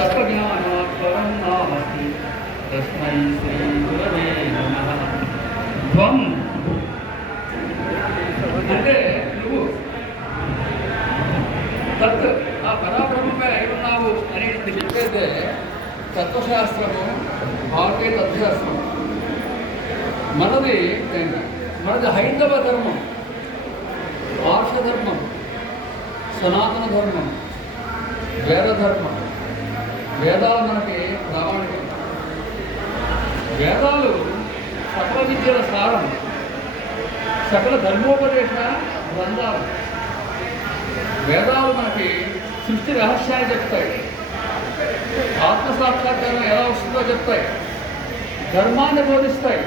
तत्त्वज्ञानात्परं नामस्ति तस्मै श्रीगुरवे नमः। త్వం అంటే నువ్వు తత్ ఆ పరాబ్రహ్మపై అయి ఉన్నావు అనేటువంటి చెప్పేదే తత్వశాస్త్రము, భారతీయ తత్వశాస్త్రం. మనది హైందవ ధర్మం, ఆర్షధర్మం, సనాతన ధర్మం, వేదధర్మం. వేదాలు మనకి ప్రామాణికం. వేదాలు సకల విద్యల సారం, సకల ధర్మోపదేశ గ్రంథాలు. వేదాలు మనకి సృష్టి రహస్యాన్ని చెప్తాయి, ఆత్మసాక్షాత్కారం ఎలా వస్తుందో చెప్తాయి, ధర్మాన్ని బోధిస్తాయి.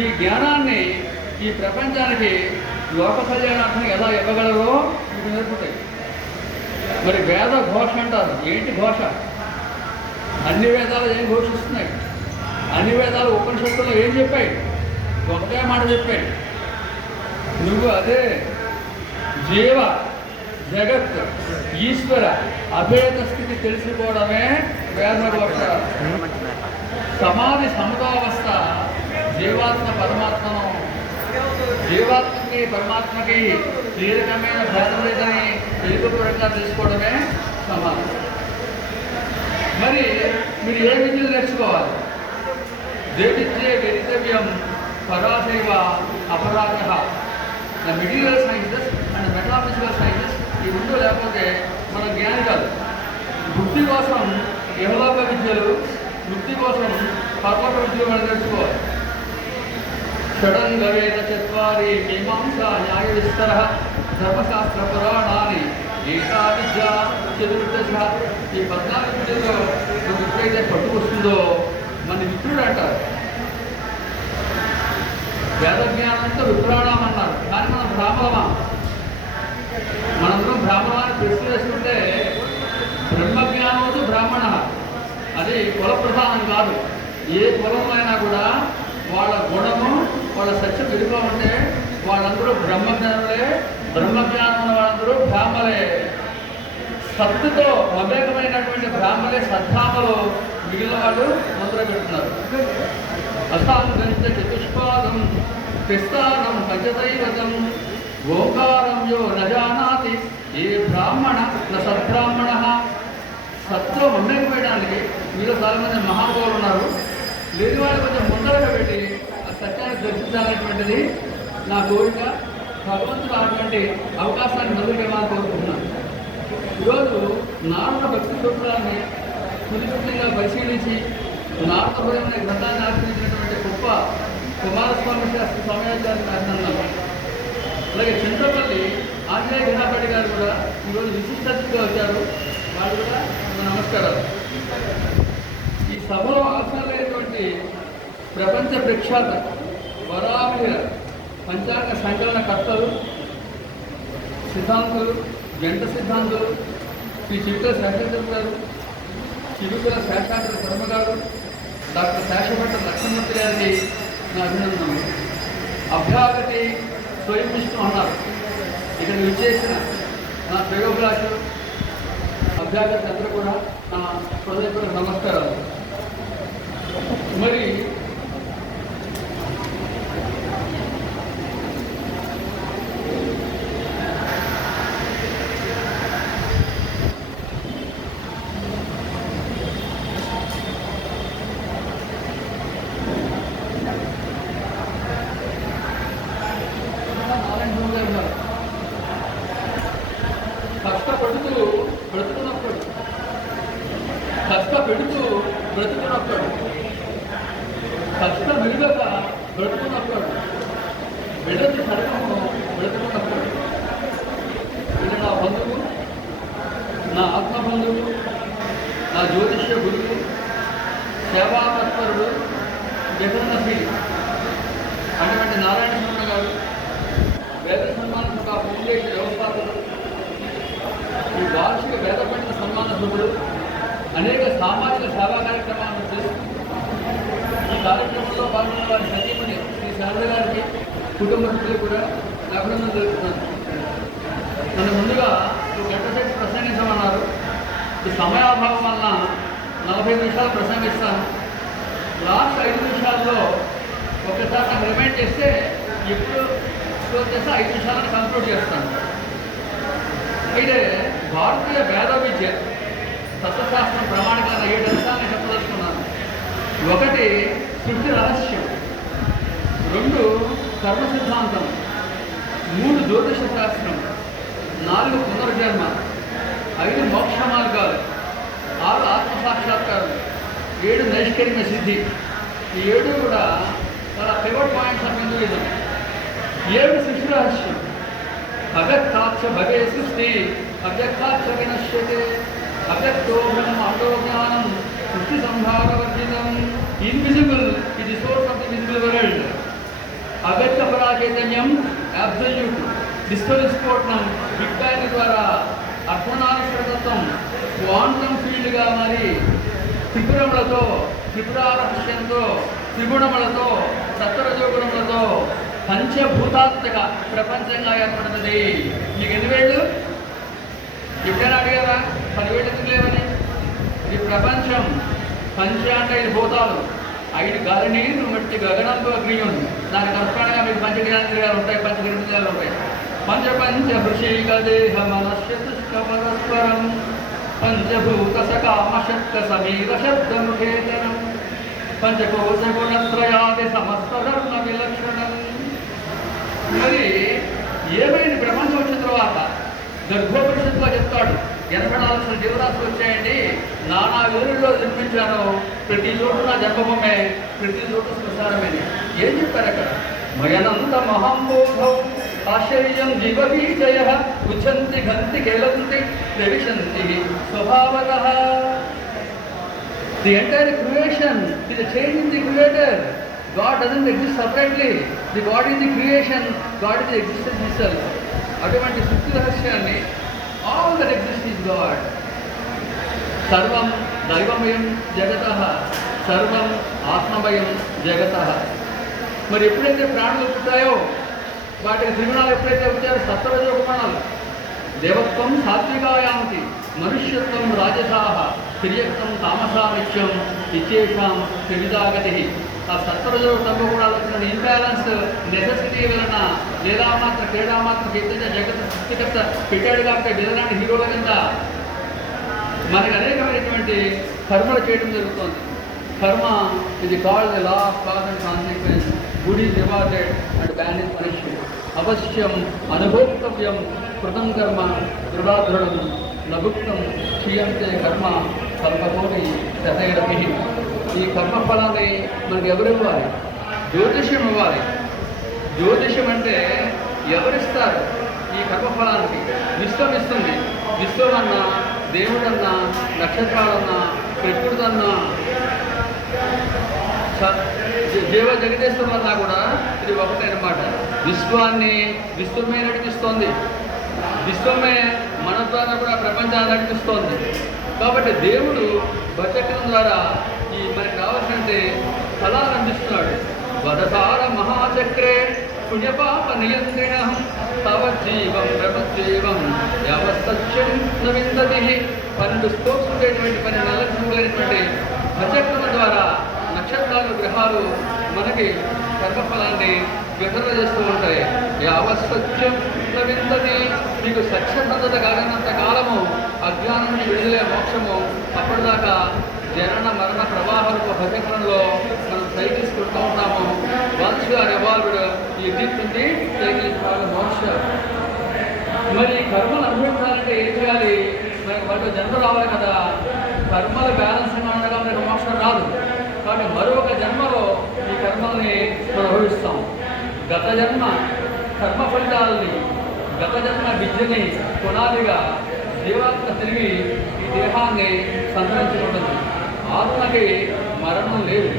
ఈ జ్ఞానాన్ని ఈ ప్రపంచానికి లోక కళ్యాణార్థం ఎలా ఇవ్వగలరో మీకు నేర్పుతాయి. మరి వేద ఘోష అంటారు. ఏంటి ఘోష? అన్ని వేదాలు ఏం ఘోషిస్తున్నాయి? అన్ని వేదాలు ఉపనిషత్తుల్లో ఏం చెప్పాయి? ఒకటే మాట చెప్పాయి, నువ్వు అదే జీవ జగత్ ఈశ్వర అభేద స్థితి తెలుసుకోవడమే వేదఘోష. సమాధి సమతావస్థ జీవాత్మ పరమాత్మను, జీవాత్మకి పరమాత్మకి తీరికమైన భేదం లేదని తెలుగుపరంగా తెలుసుకోవడమే సమాధి. మరి మీరు ఏ విద్యలు నేర్చుకోవాలి? దేవిద్యే వెరితవ్యం పరాశైవ అపరాధ. The material sciences and metaphysical sciences ఈ రెండు లేకపోతే మన జ్ఞాని కాదు. వృత్తి కోసం యహలోక విద్యలు, వృత్తి కోసం పర్వత విద్యలు మనం నేర్చుకోవాలి. షడంగ వేద చత్వారి మీమాంస న్యాయ విస్తర ధర్మశాస్త్ర పురాణాన్ని గీతా విద్య చతుర్దశ. ఈ 14 విద్యలో మనకు ఎప్పుడైతే పట్టుకొస్తుందో మన మిత్రుడు అంటారు. వేద జ్ఞానంతో విప్రాణం అన్నారు. కానీ మనం బ్రాహ్మణమా? మనందరం బ్రాహ్మణాన్ని ప్రశ్న వేసుకుంటే బ్రహ్మజ్ఞానము బ్రాహ్మణ, అది కుల ప్రధానం కాదు. ఏ కులంలో అయినా కూడా వాళ్ళ గుణము, వాళ్ళ సత్యం విలువ ఉంటే వాళ్ళందరూ బ్రహ్మజ్ఞానులే. బ్రహ్మజ్ఞానం ఉన్న వాళ్ళందరూ బ్రాహ్మలే. సత్తుతో మమేకమైనటువంటి బ్రాహ్మలే సద్ధామలో మిగిలిన వాళ్ళు మొదలు పెడుతున్నారు. అసాంగంచ చతుష్పాదం పిస్తానం పంచదైవతం ఓంకారం యో నజానాతి ఏ బ్రాహ్మణ న సద్బ్రాహ్మణ. సత్తులో మమేకమయడానికి మీరు చాలామంది మహానుభావులు ఉన్నారు. లేని వాళ్ళు కొంచెం ముందరగా పెట్టి ఆ సత్యాన్ని దర్శించాలనేటువంటిది నా కోరిక. భగవంతుడు అటువంటి అవకాశాన్ని నలుగురేమని కోరుకుంటున్నాను. ఈరోజు నారద భక్తి సూత్రాన్ని సునిశ్చితంగా పరిశీలించి నారద హృదయం అనే గ్రంథాన్ని ఆశ్రయించినటువంటి గొప్ప కుమారస్వామి శాస్త్రి స్వామ్యాచార్య అభినందనలు. అలాగే చింతపల్లి ఆంజనేయ ఘనాపడి గారు కూడా ఈరోజు విశిష్ట అతిథిగా వచ్చారు. వాళ్ళు కూడా నమస్కారాలు. ఈ సభలో ఆశ్రమైనటువంటి ప్రపంచ ప్రఖ్యాత వరాహ పంచాంగ సంకలనకర్తలు, సిద్ధాంతులు, గంట సిద్ధాంతులు శ్రీ చిరుకల శేషాచలం గారు, చిరుకల శేషాచల శర్మ గారు, డాక్టర్ శేషభట్ట లక్ష్మణమూర్తి గారికి నా అభినందనలు. అభ్యాగతి స్వయం విష్ణు అన్నారు. ఇక్కడ విచ్చేసిన నా ప్రయోగరాశులు అభ్యాగతి అందరూ కూడా నా హృదయపూర్వక నమస్కారాలు. మరి కష్టపడుతూ బ్రతుకున్నప్పుడు కష్ట మెరుగక బ్రతుకున్నప్పుడు విడతి సరకము బ్రతుకున్నప్పుడు ఇది నా బంధువు, నా ఆత్మబంధువు, నా జ్యోతిష్య గురువు, సేవాతత్పరుడు, జగన్నశీలి అటువంటి నారాయణ స్వామి గారు, వేద సన్మాన సభ ఫౌండేషన్ వ్యవస్థాపకుడు, ఈ వార్షిక వేద పండిత సన్మాన సభ్యుడు, అనేక సామాజిక సేవా కార్యక్రమాలను చేస్తూ ఈ కార్యక్రమంలో పాల్గొన్న వారి సతీమణి శ్రీ శారద గారికి, కుటుంబ సభ్యులు కూడా అభినందనలు తెలుపుతున్నాను. నన్ను ముందుగా 1 గంట సేపు ప్రసంగించమన్నారు. ఈ సమయాభావం వలన 40 నిమిషాలు ప్రసంగిస్తాను. లాస్ట్ 5 నిమిషాల్లో ఒకసారి నాకు రిమైండ్ చేస్తే ఎప్పుడు క్లోజ్ చేస్తే 5 నిమిషాలను కంక్లూడ్ చేస్తాను. అయితే భారతీయ వేద విద్య తత్వశాస్త్రం ప్రమాణికమైన 7 అంశాలను చెప్పదలుచుకున్నాను. 1 సృష్టి రహస్యం, 2 కర్మ సిద్ధాంతం, 3 జ్యోతిష శాస్త్రం, 4 పునర్జన్మ, 5 మోక్ష మార్గాలు, 6 ఆత్మసాక్షాత్కారం, 7 నైష్కర్మ్య సిద్ధి. ఈ 7 కూడా చాలా పివట్ పాయింట్స్ ఆఫ్ హిందూయిజం. 7 సృష్టి రహస్యం. అవ్యక్తాక్ష భవే సృష్టి, అవ్యక్తాక్ష వినశ్యతే, అవ్యక్తో బ్రహ్మ అటో జ్ఞానం, సృష్టి సంహారవర్జితం. ఇన్విజిబుల్ ఇది the source of the visible world. అవ్యక్త పరాచైతన్యం అబ్సల్యూట్, విశ్వవిస్ఫోటనం బిగ్ బ్యాంగ్ ద్వారా అర్థనాశ్వరతత్వం క్వాంటమ్ ఫీల్డ్గా మారి త్రిపురములతో, త్రిపురారహస్యంతో, త్రిగుణములతో, సత్వరజోగుణములతో పంచభూతాత్మక ప్రపంచంగా ఏర్పడుతుంది. మీకు ఎన్ని వేళ్ళు? ఎప్పుడైనా అడిగారా 10 వేళ్ళు ఎందుకు లేవని? ఇది ప్రపంచం. పంచ అంటే 5 భూతాలు, 5 గాలి, నీరు, మట్టి, గగనంతో అగ్నియం. దానికి కరెస్పాండ్గా మీకు పంచజ్ఞానేంద్రియాలు ఉంటాయి, పంచజ్ఞానేంద్రియాలు ఉంటాయి. పంచ హృషిక దేహ మనశ్చతుష్క పరస్పరం, పంచభూత సకామశక్త సమీర శబ్దముఖేతనం, పంచకోశ గుణత్రయాది సమస్త ధర్మ విలక్షణం. మరి ఏమైంది? ప్రపంచం వచ్చిన తర్వాత గర్భోపనిషత్తులో చెప్తాడు 84 లక్షల జీవరాశులు వచ్చాయండి, నానా వేరుల్లో జన్మించాను, ప్రతి చోటు నా జన్మభూమే, ప్రతి చోటు శ్మశానమే. ఏం చెప్పారు అక్కడ? మయనంత మహాంబోధం ఆశ్చర్యం జీవబీజయ ఉచ్ఛంతి గంతి కేలంతి ప్రవిశంతి స్వభావతః. The entire creation is a change in the creator. God doesn't exist separately. The God is the creation, God is the existence itself. అటువంటి సృష్టి రహస్యాన్ని all that exists is God. సర్వం దైవమయం జగతః, సర్వం ఆత్మమయం జగతః. మరి ఎప్పుడైతే ప్రాణులు పుట్టాయో వాటికి త్రిగుణాలు ఎప్పుడైతే వచ్చారో సత్వరజో గుణాలు, దేవత్వం సాత్వికాయాంతి, మనుష్యత్వం రాజసాహ, తిర్యక్తం తామసామిత్యం, ఇచ్చేషాం త్రివిధాగతి. ఆ సత్వరజో తమ గుణాలు వచ్చిన ఇంబ్యాలెన్స్ నెసెసిటీ వలన లేదా మాత్రం క్రీడా మాత్రం చైతన్య జగత్ సృష్టికర్త పెట్టాడు కాబట్టి విధానాన్ని హీరోల కింద మనకి అనేకమైనటువంటి కర్మలు చేయడం జరుగుతుంది. కర్మ ఇది called the law of cause and consequence. Good is rewarded and bad is punished. అవశ్యం అనుభోక్తవ్యం కృతం కర్మ దృఢాదృఢం నభుక్తం క్షీయంతే కర్మ కల్పకోటి శతైరపి. ఈ కర్మఫలాన్ని మనకు ఎవరు ఇవ్వాలి? జ్యోతిష్యం ఇవ్వాలి. జ్యోతిష్యం అంటే ఎవరిస్తారు? ఈ కర్మఫలానికి విశ్వం ఇస్తుంది. విశ్వం అన్నా, దేవుడన్నా, నక్షత్రాలన్నా, ప్రకృతన్నా, జీవ జగదేశ్వరులన్నా కూడా ఇది ఒకటే అన్నమాట. విశ్వాన్ని విశ్వమే నడిపిస్తోంది. విశ్వమే మన ద్వారా కూడా ప్రపంచాన్ని నడిపిస్తోంది. కాబట్టి దేవుడు భచక్రం ద్వారా ఈ మనకు కావాల్సినటువంటి ఫలాలు అందిస్తున్నాడు. వదసార మహాచక్రే పుణ్యపాప నియంత్రిణ తవజ్జీవం ప్రపజ్జీవం యావత్సత్యం నవిందతి. 12 స్పోక్స్ ఉండేటువంటి 12 నలక్షములైనటువంటి భచక్రమ ద్వారా నక్షత్రాలు, గ్రహాలు మనకి కర్మఫలాన్ని విడుదల చేస్తూ ఉంటాయి. యావత్సత్యం నవిందతి. మీకు సత్యసంధత కాగనంత కాలము అజ్ఞానం నుంచి విడుదలే మోక్షము. అప్పటిదాకా జనన మరణ ప్రవాహాలకు భచక్రంలో మనం సైకిల్స్ కొడుతూ ఉంటాము. వన్స్ యు ఆర్ ఎవాల్వ్డ్ ఈ deep in the cycle call మోక్ష. మరి కర్మలు అనుభవించాలంటే ఏం చేయాలి? మనకి మరొక జన్మ రావాలి కదా. కర్మల బ్యాలెన్స్గా ఉండగా మనకు మోక్షం రాదు. కాబట్టి మరొక జన్మలో ఈ కర్మల్ని మనం అనుభవిస్తాం. గత జన్మ కర్మ ఫలితాలని, గత జన్మ విద్యని కొనాలిగా జీవాత్మ తిరిగి ఈ దేహాన్ని సంతరించుకుంటుంది. ఆత్మకి మరణం లేదు.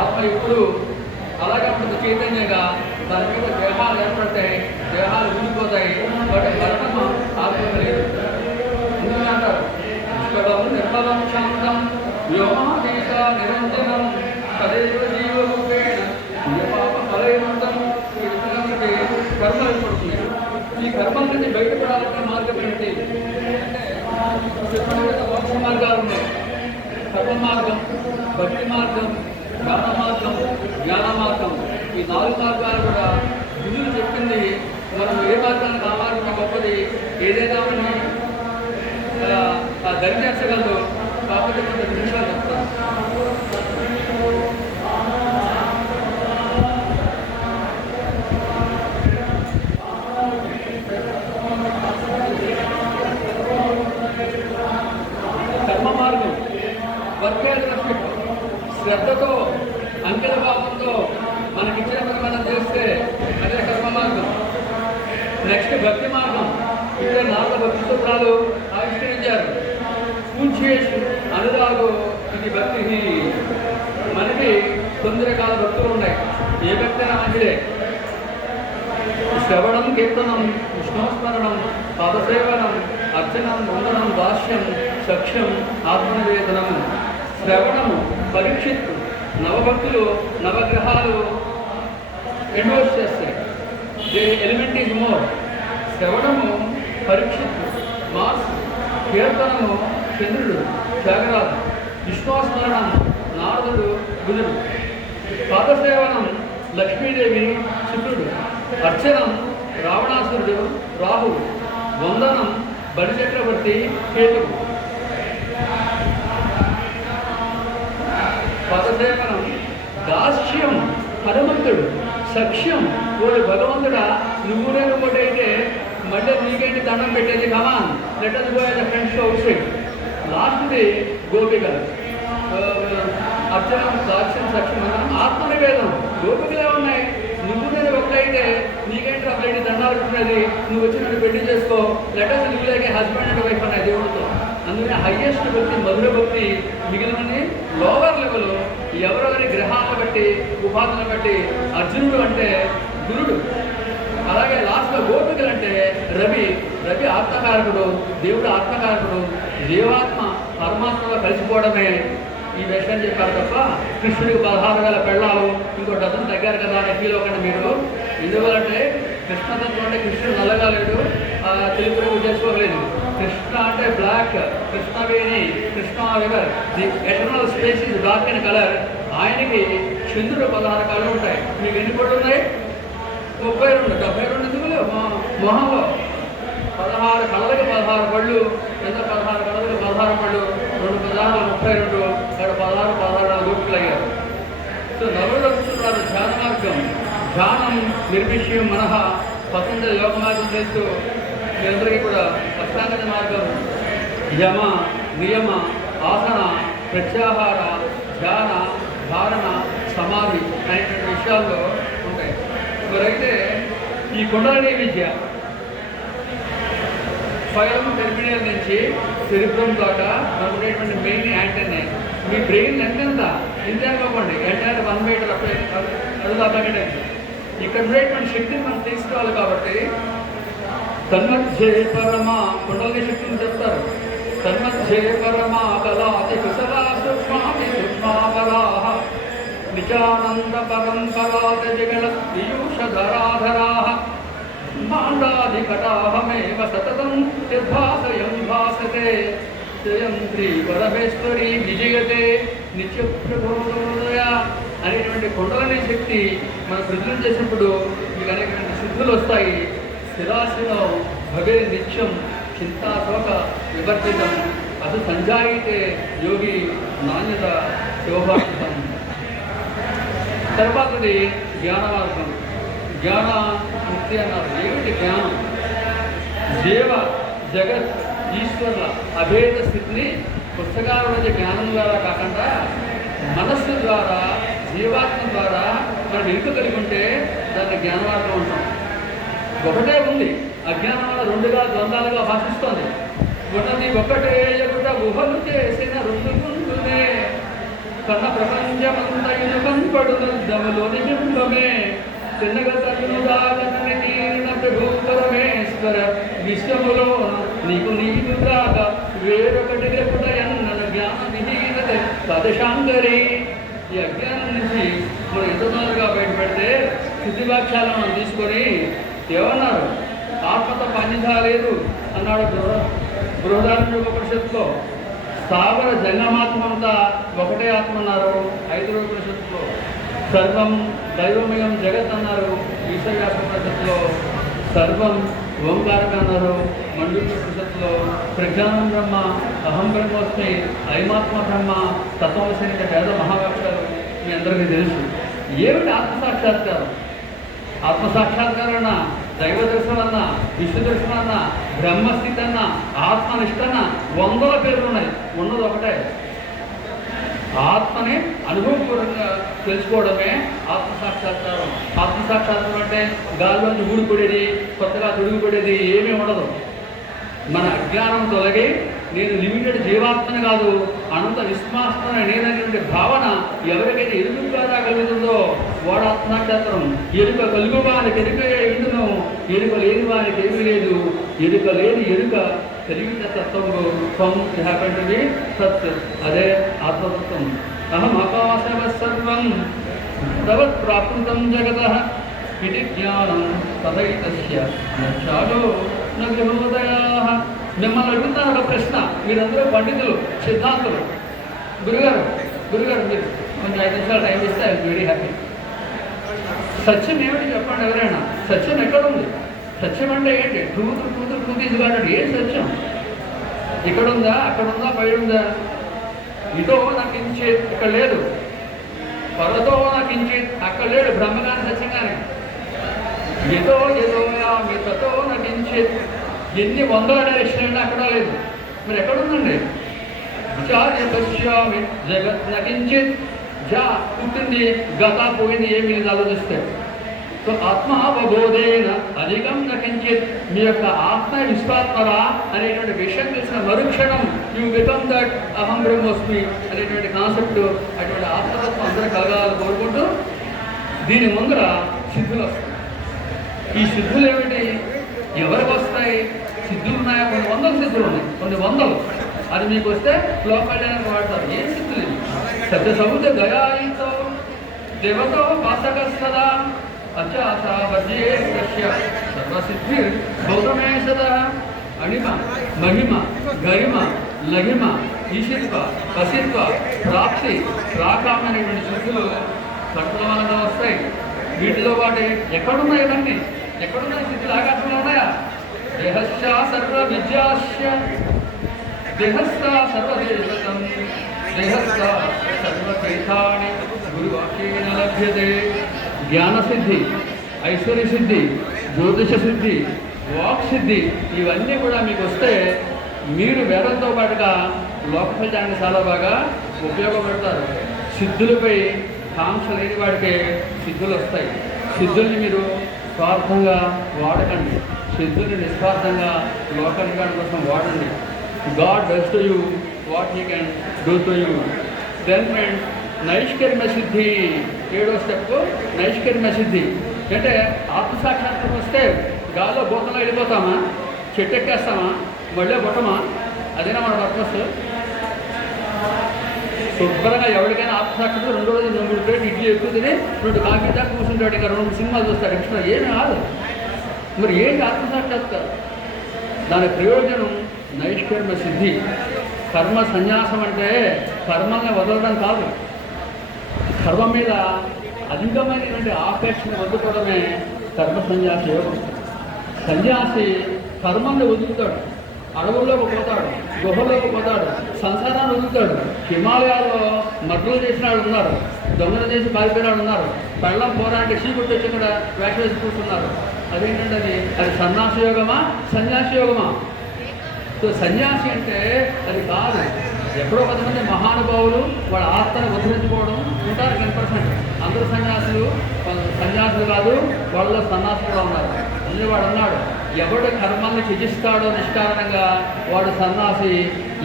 ఆత్మ ఇప్పుడు అలాగే ఉంటుంది చైతన్యంగా. దాని మీద దేహాలు ఏర్పడతాయి, దేహాలు ఊడిపోతాయి. వాటి మరణం ఆత్మ లేదు. ఎందుకంటారు పుష్కలం నిర్మలం శాంతం వ్యోమాదీత నిరంజనం తదేవ జీవరూపేణ పుణ్యపాప ఫలైనంతం. ఈ విధంగా కర్మ ఏర్పడుతుంది. ఈ కర్మల నుంచి బయటపడాలంటే మార్గం ఏంటి అంటే మోక్ష మార్గాలు ఉన్నాయి. కర్మ మార్గం, భక్తి మార్గం, జ్ఞాన మార్గం, జ్ఞాన మార్గం, ఈ 4 మార్గాలు కూడా గురువులు చెప్పింది. మనం ఏ మార్గానికి ఆ మార్గం గొప్పది, ఏదైనా ధరించగలదు. కాకపోతే కొంత విషయాలు చెప్తాను. కర్మ మార్గం, శ్రద్ధతో అంకిత భావంతో మనకిచ్చిన పని మనం చేస్తే అదే కర్మ మార్గం. నెక్స్ట్ భక్తి మార్గం. ఇక్కడ 4 భక్తి సూత్రాలు ఆవిష్కరించారు. పూజ్యేషు అనురాగు ఇది భక్తి. మనకి 9 రకాల భక్తులు ఉన్నాయి. ఏ భక్తి అయినా మంచిదే. శ్రవణం, కీర్తనం, విష్ణుస్మరణం, పాదసేవనం, అర్చనం, వందనం, భాష్యం, సఖ్యం, ఆత్మనివేదనం. శ్రవణము పరీక్షిత్తు, నవభక్తులు నవగ్రహాలు ఎండోర్స్ చేస్తాయి. The element is more. శ్రవణము పరీక్షిత్తు, మార్స్. కీర్తనము చంద్రుడు, త్యాగరాజు. విష్ణుస్మరణం నారదుడు, బుధుడు. పాదసేవనం లక్ష్మీదేవి, శుక్రుడు. అర్చనం రావణాసురుడు, రాహుడు. వందనం బలిచక్రవర్తి, కేతువు. పదసేవనం దాస్యం హనుమంతుడు. సఖ్యం ఓడి భగవంతుడా, నువ్వు నేను ఒకటైతే మళ్ళీ నీకేంటి దండం పెట్టేది, come on let us go as a friends to outside. లాస్ట్ది గోపికలు. అర్చనం, దాస్యం, సఖ్యం, ఆత్మనివేదనం. గోపికలే ఉన్నాయి. నువ్వు నేను ఒకటైతే నీకేంటి ఒకటి దండాలు పెట్టినది, నువ్వు వచ్చి నన్ను పెళ్లి చేసుకో, let us live like a husband and wife అన్నాయి దేవుడితో. అందుకని హయ్యెస్ట్ భక్తి మధుర భక్తి. మిగిలినది లోవర్ లెవెల్. ఎవరెవరి గ్రహాలను బట్టి ఉపాధులను బట్టి. అర్జునుడు అంటే గురుడు. అలాగే లాస్ట్లో గోపికలు అంటే రవి. రవి ఆత్మకారకుడు, దేవుడు ఆత్మకారకుడు. జీవాత్మ పరమాత్మలో కలిసిపోవడమే ఈ విషయం చెప్పారు తప్ప కృష్ణుడికి 16,000 పెళ్ళాలు, ఇంకో డజన్ తగ్గారు కదా అని ఫీల్ అవ్వకండి మీరు. ఎందువల్లంటే కృష్ణతత్వం అంటే కృష్ణుడు నల్లగా లేడు, తెలుగు చేసుకోలేదు. కృష్ణ అంటే black, Krishnaveni, Krishna river, the eternal space is black in colour. ఆయనకి చంద్రుడు 16 కళ్ళు ఉంటాయి. మీకు ఎన్ని పళ్ళు ఉన్నాయి? 32. 72 ఎందుకు మొహంలో 16 కళ్ళకి 16 పళ్ళు, కింద 16 కళ్ళకి 16 పళ్ళు, 2 పదాలు 32, 16 గోపికలు అయ్యారు. సో నవరుడు ధ్యాన మార్గం. ధ్యానం నిర్విషయం మనః. పతంజలి యోగ మార్గం చేస్తూ మీరందరికీ కూడా అష్టాంగ మార్గం, యమ, నియమ, ఆసన, ప్రత్యాహార, ధ్యాన, ధారణ, సమాధి అనేటువంటి విషయాల్లో ఉంటాయి. మరైతే ఈ కుండలిని విద్య ఫైలం టెర్మినల్ నుంచి సెరిబ్రమ్ దాకా మనకు ఉండేటువంటి మెయిన్ యాంటెన్నే. మీ బ్రెయిన్ ఎంత ఇంతే అనుకోండి, ఎంటైర్ 1 మీటర్ అడుగుదాకంటే ఇక్కడ ఉండేటువంటి శక్తిని మనం తీసుకోవాలి. కాబట్టి తన్మధ్యే పరమా కుండలిని శక్తిని చెప్తారు. తన్మధ్యే పరమా కలాతి కుశలా సూక్ష్మాతి సూక్ష్మాపరాః నిచానంద పరంపరాతి జగల పీయూషధరాధరాః మాండాధికటాహమేవ సతతం యద్భాసయం భాసతే స్వయం శ్రీ పరమేశ్వరి విజయతే నిత్యప్రబోధయ అనేటువంటి కుండలిని శక్తి మనం ప్రజలు చేసినప్పుడు మీకు అనేకటువంటి సిద్ధులు వస్తాయి. స్థిరాశిలో భవే నిత్యం చింతాశోక వివర్జితం అసు సంజాయితే యోగి నాణ్యత శోభాషితం. తర్వాతది జ్ఞాన మార్గం. జ్ఞాన ముక్తి అన్నారు. ఏమిటి జ్ఞానం? జీవ జగత్ ఈశ్వరుల అభేద స్థితిని పుస్తకాల నుంచి జ్ఞానం ద్వారా కాకుండా మనస్సు ద్వారా, జీవాత్మ ద్వారా మనం ఎరుక కలిగి ఉంటే దాన్ని జ్ఞానమార్గం ఉంటాం. ఒకటే ఉంది, అజ్ఞానం వల్ల 2గా ద్వంద్వాలుగా భాషిస్తోంది. ఉన్నది ఒకటే ఎగుట ఊహలు చేసిన 2 గుంటునే కన్న ప్రపంచమంతయును కనపడుదములోని బింబమే తిన్నగతను దాగనని తీరిన ప్రభు పరమేశ్వర విశ్వములో నీకు నీకు కాక వేరొకటి ఎప్పుడ ఎన్నను జ్ఞాన విహీనత పదశాంకరి. ఈ అజ్ఞానం నుంచి మనం ఎంతనాలుగా బయటపెడితే స్థితివాక్యాలను మనం తీసుకొని ఏమన్నారు? ఆత్మతో పనిదా లేదు అన్నాడు బృహదారణ్యోపనిషత్తులో. స్థావర జంగమాత్మంతా ఒకటే ఆత్మ అన్నారు ఐదరోపనిషత్తులో. సర్వం దైవమయం జగత్ అన్నారు ఈశ్వర్యాసోపనిషత్తులో. సర్వం ఓంకారక అన్నారు మండూపనిషత్తులో. ప్రజ్ఞానం బ్రహ్మ, అహం బ్రహ్మోస్మి, అయమాత్మ బ్రహ్మ, తత్వమసి వేద మహావాక్యాలు మీ అందరికీ తెలుసు. ఏమిటి ఆత్మసాక్షాత్కారం? ఆత్మసాక్షాత్కారం అన్న, దైవ దర్శనం అన్న, విష్ణు దర్శనం అన్న, బ్రహ్మస్థితి అన్న, ఆత్మనిష్ట అన్న 100 పేర్లు ఉన్నాయి. ఉన్నది ఒకటే. ఆత్మని అనుభవపూర్వకంగా తెలుసుకోవడమే ఆత్మసాక్షాత్కారం. ఆత్మసాక్షాత్కారం అంటే గాలిలోంచి ఊడిపడేది, కొత్తగా తొడిగిపడేది ఏమీ ఉండదు. మన అజ్ఞానం తొలగి నేను లిమిటెడ్ జీవాత్మని కాదు, అనంత విశ్వాసమైన నేననేటువంటి భావన ఎవరికైతే ఎరుకగా కలుగుతుందో వాడు ఆత్మసాక్షాత్కారం. ఎరుక కలుగు వానికి ఎరుక ఎందును, ఎరుక లేని వానికి ఏమీ లేదు. ఎరుక లేని ఎరుక తెలివిత తత్వము త్వం హ్యాపెన్ టు బి సత్. అదే ఆత్మతత్వం. అహం ఆకాశవ సర్వం తవత్ ప్రాకృతం జగతః ఇది జ్ఞానం తదైతస్య నచాలో నగృహోదయాః. మిమ్మల్ని అడుగుతాను ఒక ప్రశ్న. మీరందరూ పండితులు, సిద్ధాంతులు. గురుగారు మీరు కొంచెం 5 నిమిషాలు టైం ఇస్తే ఐ వెరీ హ్యాపీ. సత్యం ఏమిటి చెప్పండి ఎవరైనా. సత్యం ఎక్కడుంది? సత్యం అంటే ఏంటి? ట్రూత్ తీసుకున్నాడు. ఏం సత్యం? ఇక్కడుందా, అక్కడుందా, బయట ఉందా? ఇదో నాకు ఇంచేది ఇక్కడ లేదు, పరతో నాకు ఇంచేది అక్కడ లేడు. బ్రహ్మగాని సత్యంగానే ఏదో మితతో నాకు ఇంచేది ఎన్ని 100 డైరెక్షన్ అక్కడ లేదు. మరి ఎక్కడుందండి? విచార్య పశ్యామి జగత్ నకించిత్. జా పుట్టింది, గత పోయింది, ఏమి ఆలోచిస్తే. సో ఆత్మావబోధేన అధికం నకించిత్. మీ యొక్క ఆత్మ విశ్వాత్మరా అనేటువంటి విషయం తెలిసిన మరుక్షణం యూ బికమ్ దట్ అహం బ్రహ్మోస్మి అనేటువంటి కాన్సెప్ట్, అటువంటి ఆత్మతత్వం అందరూ కలగాలని కోరుకుంటూ దీని ముందర సిద్ధులు వస్తాయి. ఈ సిద్ధులు ఏమిటి? ఎవరికి వస్తాయి? సిద్ధులు ఉన్నాయా? కొన్ని 100 సిద్ధులు ఉన్నాయి, కొన్ని 100. అది మీకు వస్తే లోకల్యానికి వాడతారు. ఏం సిద్ధులు? సత్య సముద్ర దయాయితో దేవతో పాసకస్తదా అత్యాసావర్జే సర్వసిద్ధి గౌతమే సదా. అణిమ, మహిమ, గరిమ, లఘిమ, ఈశిత్వ, పసిత్వ, ప్రాప్తి, ప్రాకామ అనేటువంటి సిద్ధులు సత్వలంగా వస్తాయి. వీటిలో వాటి ఎక్కడున్నాయి? ఇవన్నీ ఎక్కడున్నాయి? సిద్ధులు ఆకాశంలో ఉన్నాయా? దేహశ్చ సర్వ విద్యాశ్చ దేహస్థ సర్వదేశతం దేహస్థ సర్వతీర్థాని గురువాక్యేన లభ్యతే. జ్ఞానసిద్ధి, ఐశ్వర్యసిద్ధి, జ్యోతిష సిద్ధి, వాక్ సిద్ధి ఇవన్నీ కూడా మీకు వస్తే మీరు వేదంతో పాటుగా లోక ఫలితానికి చాలా బాగా ఉపయోగపడతారు. సిద్ధులపై కాంక్ష లేని వాడికి సిద్ధులు వస్తాయి. సిద్ధుల్ని మీరు స్వార్థంగా వాడకండి. సిద్ధుల్ని నిస్వార్థంగా లోక నిర్మాణం కోసం వాడండి. God does to you what he can do to you. Then friends, నైష్కర్మ్య సిద్ధి 7వ స్టెప్. నైష్కర్మ్య సిద్ధి అంటే ఆత్మసాక్షాత్కారం వస్తే గాల్లో భూతంలో వెళ్ళిపోతామా, చెట్టు ఎక్కేస్తామా, మళ్ళీ బొట్టమా? అదేనా మన పర్పస్? శుభ్రంగా ఎవరికైనా ఆత్మసాక్షాత్కారం 2 రోజులు 3 ప్లేట్లు ఇడ్లీ ఎక్కువ తిని 2 కాఫీ దాకా కూర్చుంటాడు, ఇంకా 2 సినిమాలు చూస్తాడు, ఎక్స్ట్రా ఏమీ కాదు. మరి ఏంటి ఆత్మసాక్షాత్కారం? దాని ప్రయోజనం నైష్కర్మ్య సిద్ధి. కర్మ సన్యాసం అంటే కర్మల్ని వదలడం కాదు, కర్మ మీద అధికమైనటువంటి ఆపేక్షను వదులుకోవడమే కర్మ సన్యాస యోగం. సన్యాసి కర్మల్ని వదులుతాడు, అడవుల్లోకి పోతాడు, గుహలోకి పోతాడు, సంసారాన్ని వదులుతాడు. హిమాలయాల్లో మర్డర్లు చేసిన వాళ్ళు ఉన్నారు, దొంగలు చేసి పారిపోయిన వాళ్ళు ఉన్నారు, పెళ్ళం పోరాంటి చీకుట్టు వచ్చి కూడా వేష వేసి కూర్చున్నారు. అదేంటంటే అది సన్యాస యోగమా, సన్యాసి యోగమా? సో సన్యాసి అంటే అది కాదు. ఎక్కడో 10 మంది మహానుభావులు వాళ్ళ ఆత్మను ఉద్ధరించుకోవడం ఉంటారు 10%. అందరూ సన్యాసులు కాదు, వాళ్ళలో సన్యాసులు కూడా ఉన్నారు. అందులో వాడు అన్నాడు, ఎవడు కర్మల్ని త్యజిస్తాడో నిష్కారణంగా వాడు సన్యాసి,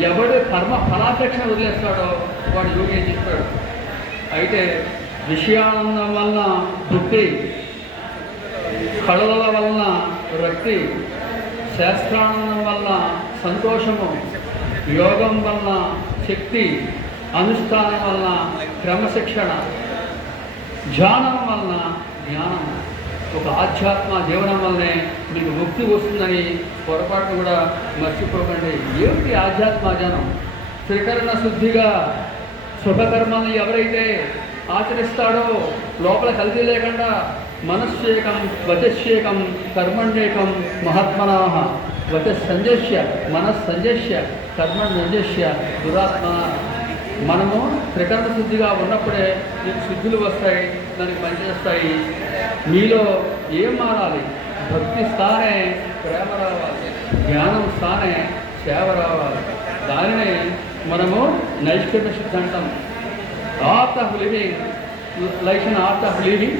ఎవడు కర్మ ఫలాపేక్ష వదిలేస్తాడో వాడు యోగి అని చెప్పాడు. అయితే విషయానందం వలన తృప్తి, కళల వలన రక్తి, శాస్త్రానందం వలన సంతోషము, యోగం వలన శక్తి, అనుష్ఠానం వలన క్రమశిక్షణ, ధ్యానం వలన జ్ఞానం. ఒక ఆధ్యాత్మ జీవనం వల్లనే మీకు ముక్తి వస్తుందని పొరపాటు కూడా మర్చిపోకండి. ఏమిటి ఆధ్యాత్మ జ్ఞానం? త్రికరణ శుద్ధిగా శుభకర్మని ఎవరైతే ఆచరిస్తాడో, లోపల కల్తీ లేకుండా మనస్యేకం వచస్యేకం కర్మణ్యేకం మహాత్మనాః వచస్సంజస్య మనస్సంజస్య కర్మణ్యంజస్య దురాత్మ. మనము త్రికరణ శుద్ధిగా ఉన్నప్పుడే మీకు శుద్ధులు వస్తాయి, దానికి పనిచేస్తాయి. మీలో ఏం మారాలి? భక్తి స్థానే ప్రేమ రావాలి, జ్ఞానం స్థానే సేవ రావాలి. దానినే మనము నైష్కర్మ్య శుద్ధి అంటాం. Art of living life in art of living,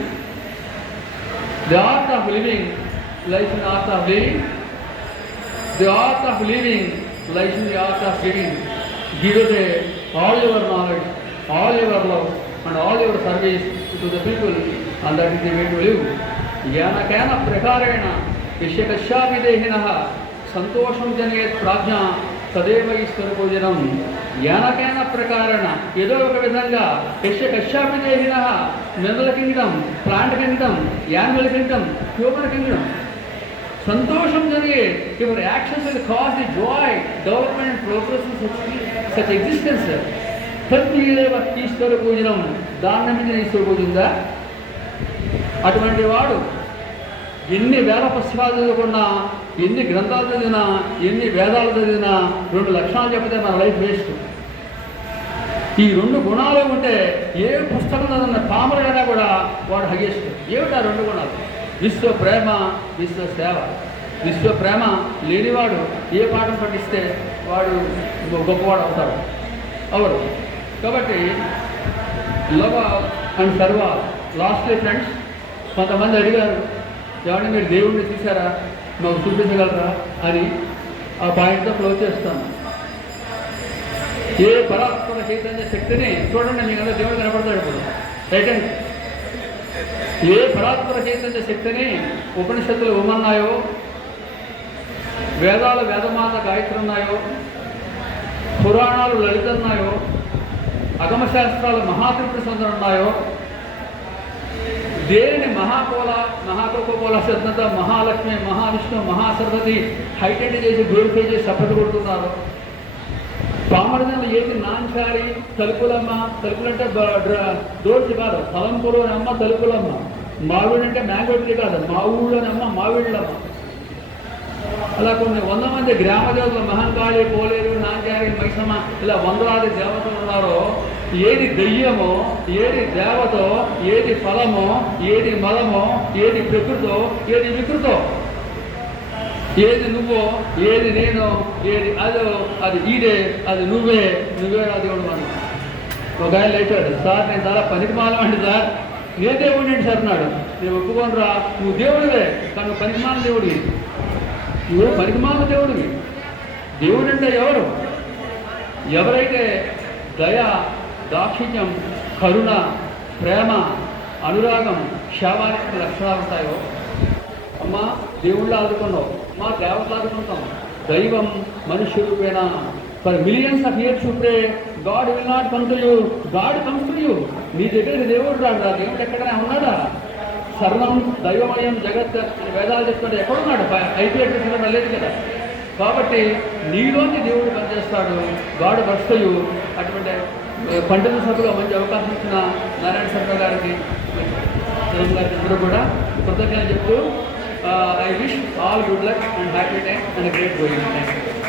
the art of living life in art of living, the art of living life in the art of living. Give away all your knowledge, all your love and all your service to the people, and that is the way to live. Yanakena prakarena vishakashapi dehinah santosham janayet prajna తదేవ ఈశ్వర పూజనం. యానకైన ప్రకారణ ఏదో ఒక విధంగా యశకశ్యాపి దేహిన mineral kingdom, plant kingdom, animal kingdom, human kingdom. సంతోషం జరిగే your actions will cause the joy, development and progress such existence. తద్దేవ ఈశ్వర పూజనం. దాని మీద ఈశ్వర పూజ ఉందా? అటువంటి వాడు ఎన్ని వేల పుస్తకాలు చదువుకున్నా, ఎన్ని గ్రంథాలు చదివినా, ఎన్ని వేదాలు చదివినా 2 లక్షణాలు చెప్తే మన లైఫ్ వేస్ట్. ఈ 2 గుణాలు ఉంటే ఏ పుస్తకం చదివిన పామరైనా కూడా వాడు హైయెస్ట్. ఏమిటా 2 గుణాలు? విశ్వ ప్రేమ, విశ్వ సేవ. విశ్వ ప్రేమ లేనివాడు ఏ పాఠం పఠిస్తే వాడు గొప్పవాడు అవుతాడు, అవరు. కాబట్టి లవ్ అండ్ సర్వ. లాస్ట్లీ ఫ్రెండ్స్, కొంతమంది అడిగారు, ఏమంటే మీరు దేవుడిని చూసారా, మాకు చూపించగలరా అని. ఆ పాయింట్తో క్లోజ్ చేస్తాను. ఏ పరాత్పర చైతన్య శక్తిని చూడండి, మీకు అందరూ దేవుడు కనపడతాడు ఇప్పుడు. రైట్. ఏ పరాత్పర చైతన్య శక్తిని ఉపనిషత్తులు ఏమన్నాయో, వేదాలు వేదమాత గాయత్రి ఉన్నాయో, పురాణాలు లలితన్నాయో, అగమశాస్త్రాలు మహాత్రిపుర సుందరం ఉన్నాయో, దేనిని మహాకోకోపోల సిద్ధంత, మహాలక్ష్మి, మహావిష్ణు, మహాసరస్వతి హైటెండ్ చేసి గ్లోరిఫై చేసి సపరేట్ కొడుతున్నారు. పామరజనులు ఏది నాంచారి, తలుపులమ్మ. తలుపులంటే డోర్స్ కాదు, తలంపులు అని అమ్మ తలుపులమ్మ. మావిడి అంటే మ్యాంగో ట్రీ కాదు, మా ఊళ్ళోని అమ్మ మావిళ్ళమ్మ. అలా కొన్ని 100 మంది గ్రామ దేవతలు, మహంకాళి, పోలేరు, నాంచారి, మైసమ్మ, ఇలా వందలాది దేవతలు ఉన్నారో, ఏది దెయ్యమో, ఏది దేవతో, ఏది ఫలమో, ఏది మలమో, ఏది ప్రకృతో, ఏది వికృతో, ఏది నువ్వో, ఏది నేను, ఏది అదో, అది ఈడే, అది నువ్వే అది దేవుడు. మనం ఒక ఆయన లేచాడు, సార్ నేను చాలా పనికిమాలం అండి సార్, నేను దేవుడిని ఏంటి సార్ అన్నాడు. నేను ఒప్పుకోనరా, నువ్వు దేవుడివే కానీ నువ్వు పనికిమాల దేవుడివి. నువ్వు పనికిమాల దేవుడివి. దేవుడు అంటే ఎవరు? ఎవరైతే దయ, దాక్షిణ్యం, కరుణ, ప్రేమ, అనురాగం, శావానికి లక్షణాలు ఉంటాయో. అమ్మ దేవుళ్ళ ఆదుకున్నావు, మా దేవతలు ఆదుకుంటాం. దైవం మనుష్య రూపేణ. For millions of years you pray, God will not come to you, God comes to you. నీ దగ్గరికి దేవుడు రాడు. దేవుడు ఎక్కడైనా ఉన్నాడా? సర్వం దైవమయం జగత్ అని వేదాలు చెప్తుంటే ఎక్కడున్నాడు? ఐపీఎస్ లేదు కదా. కాబట్టి నీలోని దేవుడు పనిచేస్తాడు. గాడ్ వస్తయు. అటువంటి పండిత సభలో మంచి అవకాశం ఇచ్చిన నారాయణ శర్మ గారికి, గారికి అందరూ కూడా కృతజ్ఞతలు చెప్తూ, I wish all good luck and happy time and a great going. Thank you.